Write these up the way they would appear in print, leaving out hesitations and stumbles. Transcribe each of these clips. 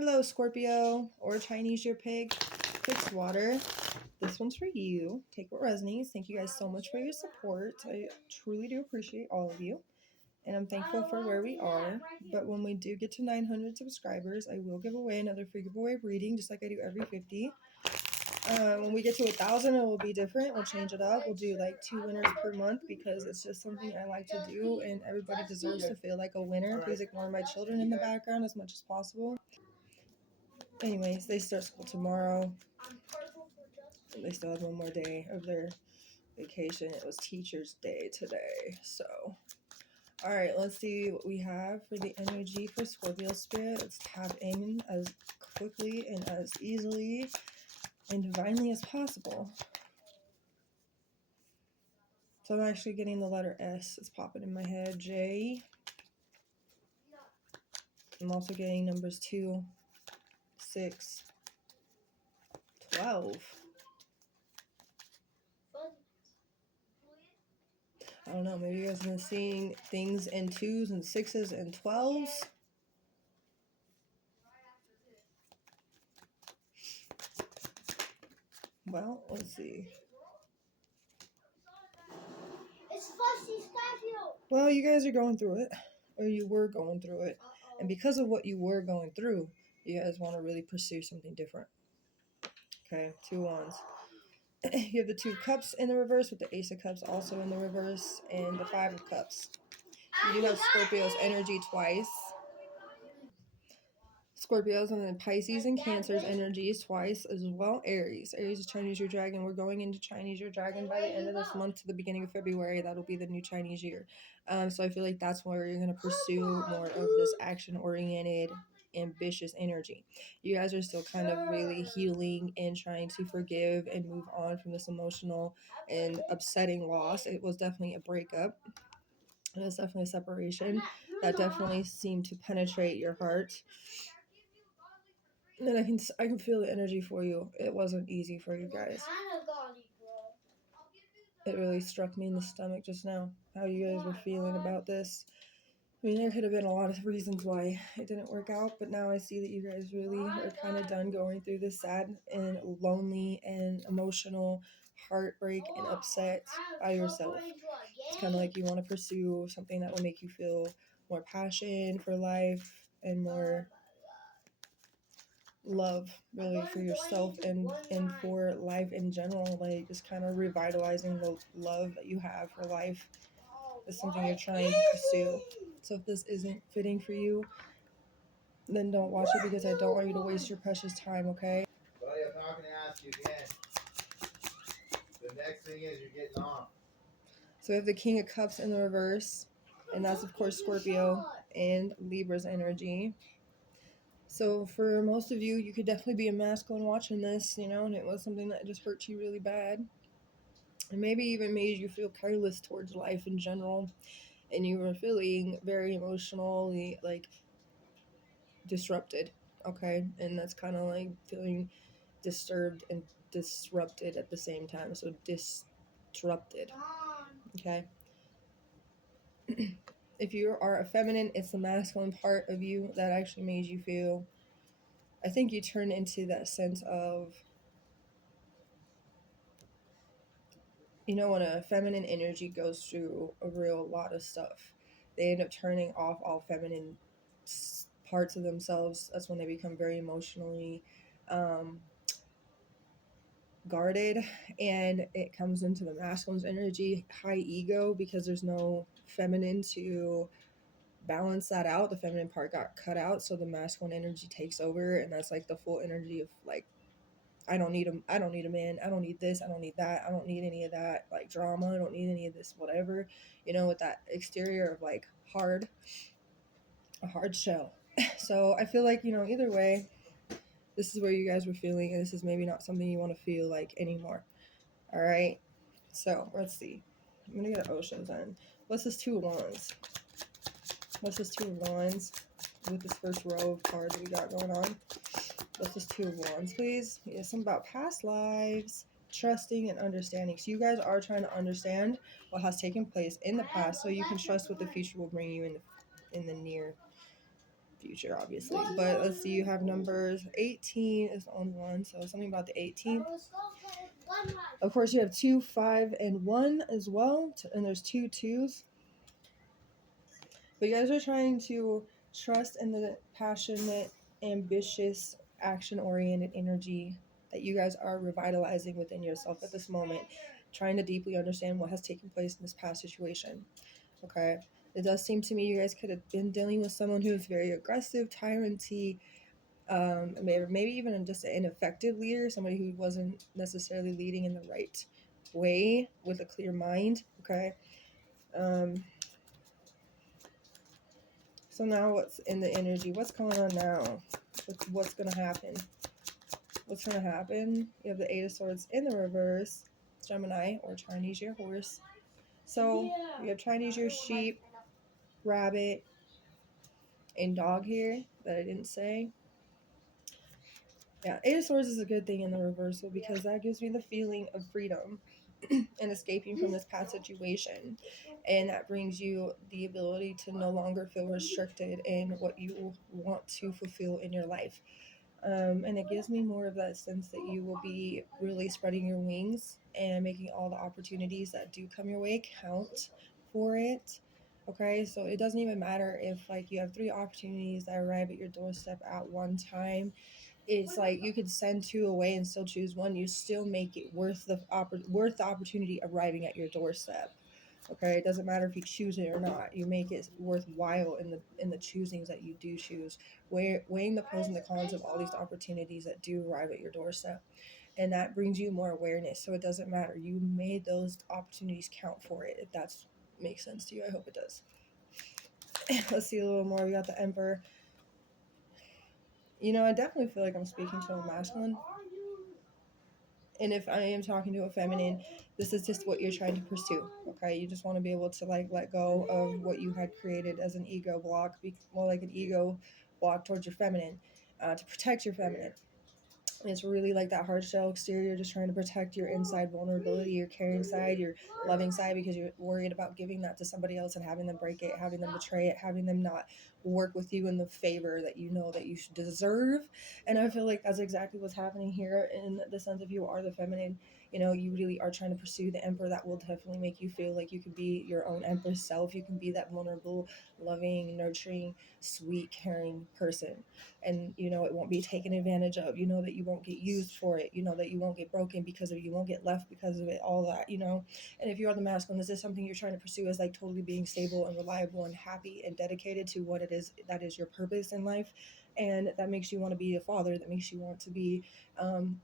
Hello, Scorpio, or Chinese your pig. Fixed water. This one's for you. Take what resonates. Thank you guys so much for your support. I truly do appreciate all of you. And I'm thankful for where we are. But when we do get to 900 subscribers, I will give away another free giveaway reading, just like I do every 50. When we get to 1,000, it will be different. We'll change it up. We'll do like 2 winners per month because it's just something I like to do, and everybody deserves to feel like a winner. Please ignore my children in the background as much as possible. Anyways, they start school tomorrow. They still have one more day of their vacation. It was Teacher's Day today. So, all right, let's see what we have for the energy for Scorpio Spirit. Let's tap in as quickly and as easily and divinely as possible. So I'm actually getting the letter S. It's popping in my head. J. I'm also getting numbers 2, 6, 12. I don't know, maybe you guys have been seeing things in 2s and 6s and 12s. Well, let's see. Well, you guys are going through it, or you were going through it. And because of what you were going through, you guys want to really pursue something different. Okay, 2 wands. You have the 2 cups in the reverse with the Ace of Cups also in the reverse and the 5 of Cups. You do have Scorpio's energy twice. Scorpios and then Pisces and Cancer's energies twice as well. Aries. Aries is Chinese Year Dragon. We're going into Chinese Year Dragon by the end of this month to the beginning of February. That'll be the new Chinese year. So I feel like that's where you're going to pursue more of this action-oriented, ambitious energy. You guys are still kind of really healing and trying to forgive and move on from this emotional and upsetting loss. It was definitely a breakup. It was definitely a separation that definitely seemed to penetrate your heart. And I can feel the energy for you. It wasn't easy for you guys. It really struck me in the stomach just now, how you guys were feeling about this. I mean, there could have been a lot of reasons why it didn't work out, but now I see that you guys really are kind of done going through this sad and lonely and emotional heartbreak and upset by yourself. It's kind of like you want to pursue something that will make you feel more passion for life and more love really for yourself and for life in general. Like just kind of revitalizing the love that you have for life is something you're trying to pursue. So if this isn't fitting for you, then don't watch it, because I don't want you to waste your precious time, okay? Buddy, I'm not going to ask you again. The next thing is you're getting off. So we have the King of Cups in the reverse, and that's of course Scorpio and Libra's energy. So for most of you, you could definitely be a masculine watching this, you know, and it was something that just hurt you really bad. And maybe even made you feel careless towards life in general. And you were feeling very emotionally, like, disrupted, okay? And that's kind of like feeling disturbed and disrupted at the same time. So disrupted, okay? If you are a feminine, it's the masculine part of you that actually made you feel, I think you turn into that sense of, you know, when a feminine energy goes through a real lot of stuff, they end up turning off all feminine parts of themselves. That's when they become very emotionally guarded, and it comes into the masculine's energy, high ego, because there's no feminine to balance that out. The feminine part got cut out, so the masculine energy takes over, and that's like the full energy of like, I don't need a man, I don't need this, I don't need that, I don't need any of that like drama, I don't need any of this whatever, you know, with that exterior of like a hard shell. So I feel like, you know, either way, this is where you guys were feeling, and this is maybe not something you want to feel like anymore. All right, so let's see. I'm gonna get Osho's in. What's this 2 of Wands? What's this 2 of Wands with this first row of cards we got going on? What's this 2 of Wands, please? Yeah, something about past lives, trusting and understanding. So you guys are trying to understand what has taken place in the past, so you can trust what the future will bring you in the near future, obviously. But let's see, you have numbers 18 is the only one, so something about the 18. Of course, you have 2, 5, and 1 as well, and there's 2 twos. But you guys are trying to trust in the passionate, ambitious, action-oriented energy that you guys are revitalizing within yourself at this moment, trying to deeply understand what has taken place in this past situation. Okay, it does seem to me you guys could have been dealing with someone who is very aggressive, tyrant-y, maybe even just an ineffective leader, somebody who wasn't necessarily leading in the right way with a clear mind. Okay. So now what's in the energy? What's going on now? What's going to happen? What's going to happen? You have the Eight of Swords in the reverse. Gemini or Chinese your horse. So you have Chinese your sheep, rabbit, and dog here that I didn't say. Yeah, Eight of Swords is a good thing in the reversal because that gives me the feeling of freedom and escaping from this past situation. And that brings you the ability to no longer feel restricted in what you want to fulfill in your life. And it gives me more of that sense that you will be really spreading your wings and making all the opportunities that do come your way count for it. Okay, so it doesn't even matter if like you have 3 opportunities that arrive at your doorstep at one time. It's like you could send 2 away and still choose one. You still make it worth the opportunity arriving at your doorstep. Okay, it doesn't matter if you choose it or not. You make it worthwhile in the choosings that you do choose, weighing the pros and the cons of all these opportunities that do arrive at your doorstep, and that brings you more awareness. So it doesn't matter. You made those opportunities count for it. If that makes sense to you, I hope it does. Let's see a little more. We got the Emperor. You know, I definitely feel like I'm speaking to a masculine. And if I am talking to a feminine, this is just what you're trying to pursue. Okay, you just want to be able to like let go of what you had created as an ego block, more like an ego block towards your feminine, to protect your feminine. It's really like that hard shell exterior, just trying to protect your inside vulnerability, your caring side, your loving side, because you're worried about giving that to somebody else and having them break it, having them betray it, having them not work with you in the favor that you know that you should deserve. And I feel like that's exactly what's happening here in the sense of you are the feminine. You know, you really are trying to pursue the emperor that will definitely make you feel like you can be your own empress self. You can be that vulnerable, loving, nurturing, sweet, caring person, and you know it won't be taken advantage of. You know that you won't get used for it. You know that you won't get broken because of it. You won't get left because of it, all that, you know. And if you are the masculine, this is something you're trying to pursue as like totally being stable and reliable and happy and dedicated to what it is that is your purpose in life. And that makes you want to be a father, that makes you want to be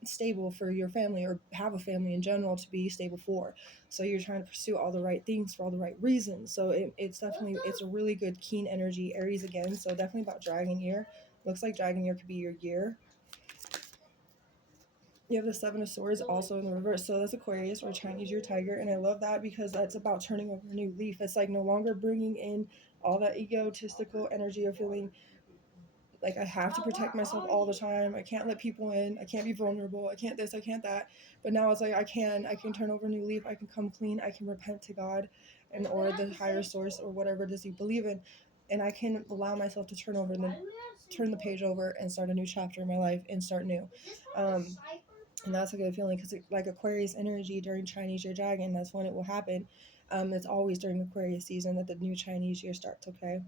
stable for your family, or have a family in general to be stable for. So you're trying to pursue all the right things for all the right reasons. So it's definitely, it's a really good keen energy, Aries again. So definitely about dragon year. Looks like dragon year could be your year. You have the Seven of Swords also in the reverse. So that's Aquarius or Chinese your tiger. And I love that because that's about turning over a new leaf. It's like no longer bringing in all that egotistical energy of feeling like I have to protect myself all the time. I can't let people in. I can't be vulnerable. I can't this, I can't that. But now it's like I can turn over a new leaf. I can come clean. I can repent to God and or the higher source or whatever it is you believe in. And I can allow myself to turn over and then turn the page over and start a new chapter in my life and start new. And that's a good feeling because like Aquarius energy during Chinese year dragon, that's when it will happen. It's always during Aquarius season that the new Chinese year starts. Okay,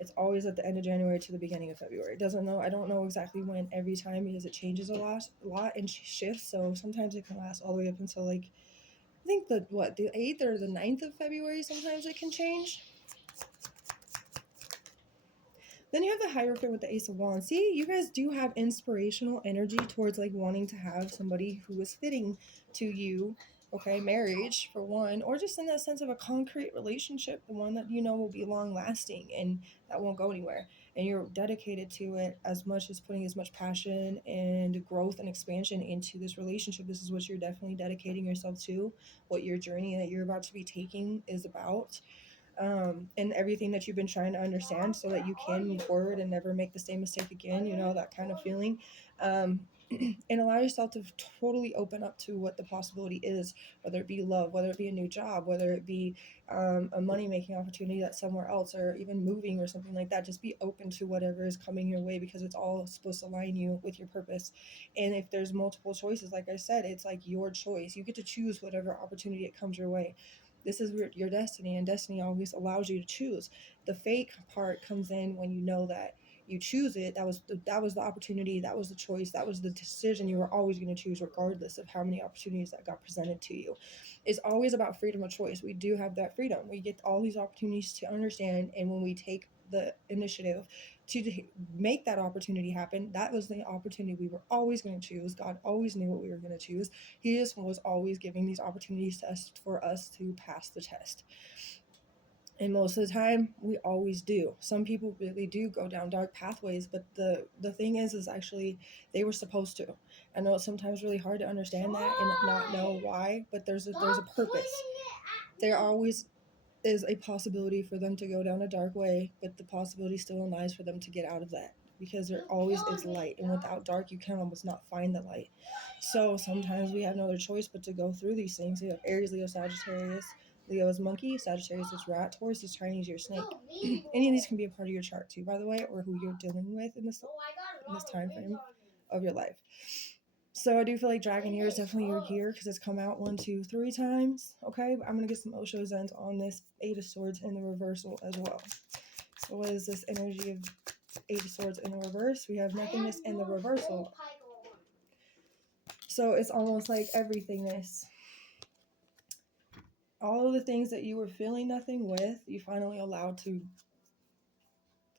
it's always at the end of January to the beginning of February. It doesn't know. I don't know exactly when every time because it changes a lot and shifts. So sometimes it can last all the way up until like I think the 8th or the 9th of February. Sometimes it can change. Then you have the Hierophant with the Ace of Wands. See, you guys do have inspirational energy towards like wanting to have somebody who is fitting to you. Okay, marriage for one, or just in that sense of a concrete relationship, the one that you know will be long lasting and that won't go anywhere. And you're dedicated to it as much as putting as much passion and growth and expansion into this relationship. This is what you're definitely dedicating yourself to, what your journey that you're about to be taking is about, and everything that you've been trying to understand so that you can move forward and never make the same mistake again, you know, that kind of feeling. and allow yourself to totally open up to what the possibility is, whether it be love, whether it be a new job, whether it be a money making opportunity that's somewhere else, or even moving or something like that. Just be open to whatever is coming your way, because it's all supposed to align you with your purpose. And if there's multiple choices, like I said, it's like your choice. You get to choose whatever opportunity it comes your way. This is your destiny, and destiny always allows you to choose. The fake part comes in when you know that you choose it. That was the opportunity, that was the choice, that was the decision you were always going to choose, regardless of how many opportunities that got presented to you. It's always about freedom of choice. We do have that freedom. We get all these opportunities to understand, and when we take the initiative to make that opportunity happen, that was the opportunity we were always going to choose. God always knew what we were going to choose. He just was always giving these opportunities to us for us to pass the test. And most of the time we always do. Some people really do go down dark pathways, but the thing is actually they were supposed to. I know it's sometimes really hard to understand that and not know why, but there's a purpose. There always is a possibility for them to go down a dark way, but the possibility still lies for them to get out of that, because there always is light, and without dark you can almost not find the light. So sometimes we have no other choice but to go through these things. We have Aries, Leo, Sagittarius. Leo is monkey, Sagittarius is rat, Taurus is Chinese ear snake. Any of these can be a part of your chart too, by the way, or who you're dealing with in this time frame of your life. So I do feel like Dragon Year is definitely your year, because it's come out 1, 2, 3 times. Okay, but I'm gonna get some Osho Zens on this Eight of Swords in the reversal as well. So what is this energy of Eight of Swords in the reverse? We have nothingness in the reversal. So it's almost like everythingness. All of the things that you were feeling nothing with, you finally allowed to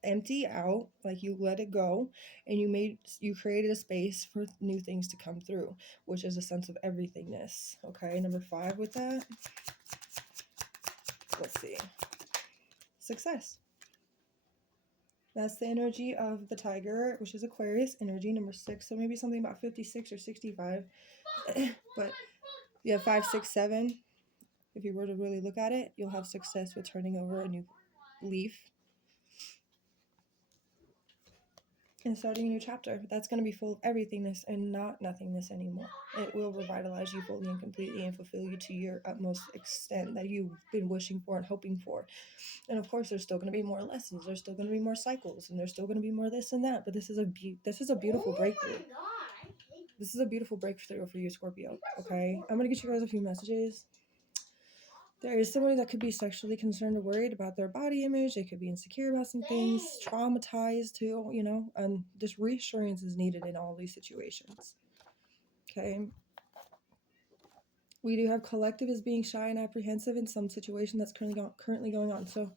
empty out, like you let it go, and you created a space for new things to come through, which is a sense of everythingness. Okay, number 5 with that, let's see, success. That's the energy of the tiger, which is Aquarius energy, number 6. So maybe something about 56 or 65. But you have 5, 6, 7. If you were to really look at it, you'll have success with turning over a new leaf and starting a new chapter. That's going to be full of everythingness and not nothingness anymore. It will revitalize you fully and completely and fulfill you to your utmost extent that you've been wishing for and hoping for. And of course, there's still going to be more lessons. There's still going to be more cycles, and there's still going to be more this and that. But this is a beautiful breakthrough. This is a beautiful breakthrough for you, Scorpio. Okay, I'm going to get you guys a few messages. There is somebody that could be sexually concerned or worried about their body image. They could be insecure about some things, traumatized too, and just reassurance is needed in all these situations. Okay. We do have collective as being shy and apprehensive in some situation that's currently going on. So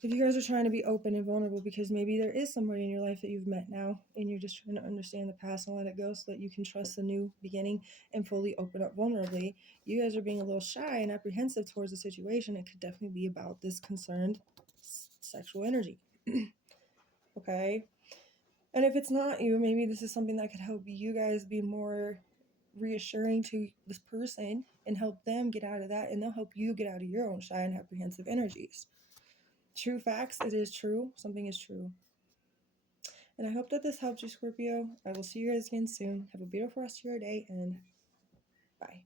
if you guys are trying to be open and vulnerable, because maybe there is somebody in your life that you've met now and you're just trying to understand the past and let it go so that you can trust the new beginning and fully open up vulnerably, you guys are being a little shy and apprehensive towards the situation. It could definitely be about this concerned sexual energy. Okay. And if it's not you, maybe this is something that could help you guys be more reassuring to this person and help them get out of that, and they'll help you get out of your own shy and apprehensive energies. True facts, it is true. Something is true. And I hope that this helped you, Scorpio. I will see you guys again soon. Have a beautiful rest of your day, and bye.